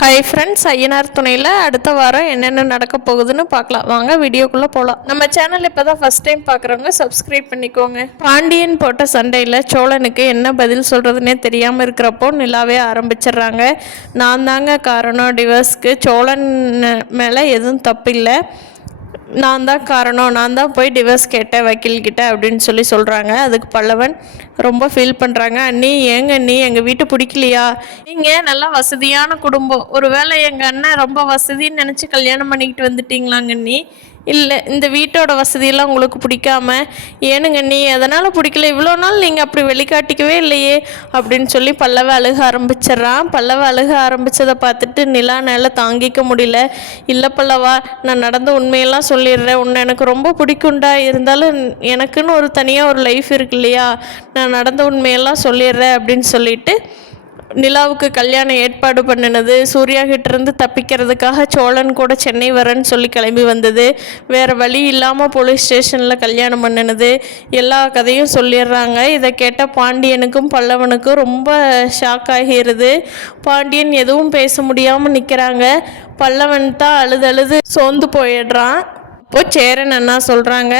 Hi friends, Ayyanar துணையில் அடுத்த வாரம் என்னென்ன நடக்க போகுதுன்னு பார்க்கலாம். வாங்க வீடியோக்குள்ளே போகலாம். நம்ம சேனல் இப்போ தான் ஃபஸ்ட் டைம் பார்க்குறவங்க சப்ஸ்கிரைப் பண்ணிக்கோங்க. பாண்டியன் போட்ட சண்டையில் சோழனுக்கு என்ன பதில் சொல்கிறதுனே தெரியாமல் இருக்கிறப்போ நிலாவே ஆரம்பிச்சிடுறாங்க. நான் தாங்க காரணம் டிவர்ஸ்க்கு, சோழன் மேலே எதுவும் தப்பில்லை, நான் தான் காரணம், நான் தான் போய் டிவர்ஸ் கேட்டேன் வக்கீல்கிட்ட அப்படின்னு சொல்கிறாங்க. அதுக்கு பல்லவன் ரொம்ப ஃபீல் பண்ணுறாங்க. அண்ணி, ஏங்க அண்ணி, எங்கள் வீட்டு பிடிக்கலையா? நீங்கள் நல்லா வசதியான குடும்பம், ஒருவேளை எங்கள் அண்ணன் ரொம்ப வசதின்னு நினச்சி கல்யாணம் பண்ணிக்கிட்டு வந்துட்டீங்களாங்க அண்ணி? இல்லை, இந்த வீட்டோட வசதியெல்லாம் உங்களுக்கு பிடிக்காம ஏனுங்க நீ அதனால் பிடிக்கல, இவ்வளோ நாள் நீங்கள் அப்படி வெளிக்காட்டிக்கவே இல்லையே அப்படின்னு சொல்லி பல்லவ அழுக ஆரம்பிச்சிட்றான். பல்லவ அழுக ஆரம்பித்ததை பார்த்துட்டு நிலானால தாங்கிக்க முடியல. இல்லை பல்லவா, நான் நடந்த உண்மையெல்லாம் சொல்லிடுறேன், உன்னை எனக்கு ரொம்ப பிடிக்குண்டா, இருந்தாலும் எனக்குன்னு ஒரு தனியாக ஒரு லைஃப் இருக்கு இல்லையா, நான் நடந்த உண்மையெல்லாம் சொல்லிடுறேன் அப்படின்னு சொல்லிட்டு நிலாவுக்கு கல்யாணம் ஏற்பாடு பண்ணினது, சூர்யா கிட்டேருந்து தப்பிக்கிறதுக்காக சோழன் கூட சென்னை வரேன்னு சொல்லி கிளம்பி வந்தது, வேறு வழி இல்லாமல் போலீஸ் ஸ்டேஷனில் கல்யாணம் பண்ணினது, எல்லா கதையும் சொல்லிடுறாங்க. இதை கேட்ட பாண்டியனுக்கும் பல்லவனுக்கும் ரொம்ப ஷாக் ஆகிறது. பாண்டியன் எதுவும் பேச முடியாமல் நிற்கிறாங்க. பல்லவன் தான் அழுது சோர்ந்து போயிடுறான். இப்போது சேரன் அண்ணா சொல்கிறாங்க,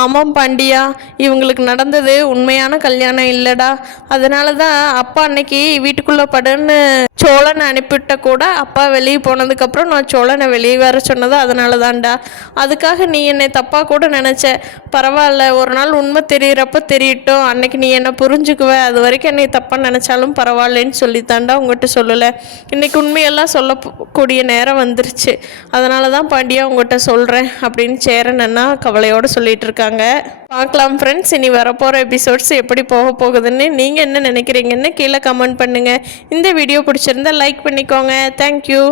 ஆமாம் பாண்டியா, இவங்களுக்கு நடந்தது உண்மையான கல்யாணம் இல்லைடா, அதனால தான் அப்பா அன்னைக்கு வீட்டுக்குள்ளே படுன்னு சோழனை அனுப்பிவிட்ட கூட, அப்பா வெளியே போனதுக்கப்புறம் நான் சோழனை வெளியே வர சொன்னது அதனால தான்டா, அதுக்காக நீ என்னை தப்பாக கூட நினச்ச, பரவாயில்ல, ஒரு நாள் உண்மை தெரிகிறப்ப தெரியட்டும், அன்னைக்கு நீ என்னை புரிஞ்சுக்குவ, அது வரைக்கும் என்னை தப்பாக நினச்சாலும் பரவாயில்லன்னு சொல்லித்தாண்டா உங்கள்கிட்ட சொல்லலை, இன்றைக்கி உண்மையெல்லாம் சொல்லக்கூடிய நேரம் வந்துருச்சு, அதனால தான் பாண்டியா உங்கள்கிட்ட சொல்கிறேன் அப்படின்னு சேரன் அண்ணா கவலையோடு சொல்லிட்டு இருக்காங்க. பார்க்கலாம் ஃப்ரெண்ட்ஸ், இனி வரப்போகிற எபிசோட்ஸ் எப்படி போக போகுதுன்னு நீங்கள் என்ன நினைக்கிறீங்கன்னு கீழே கமெண்ட் பண்ணுங்கள். இந்த வீடியோ பிடிச்சிருந்தா லைக் பண்ணிக்கோங்க. தேங்க்யூ.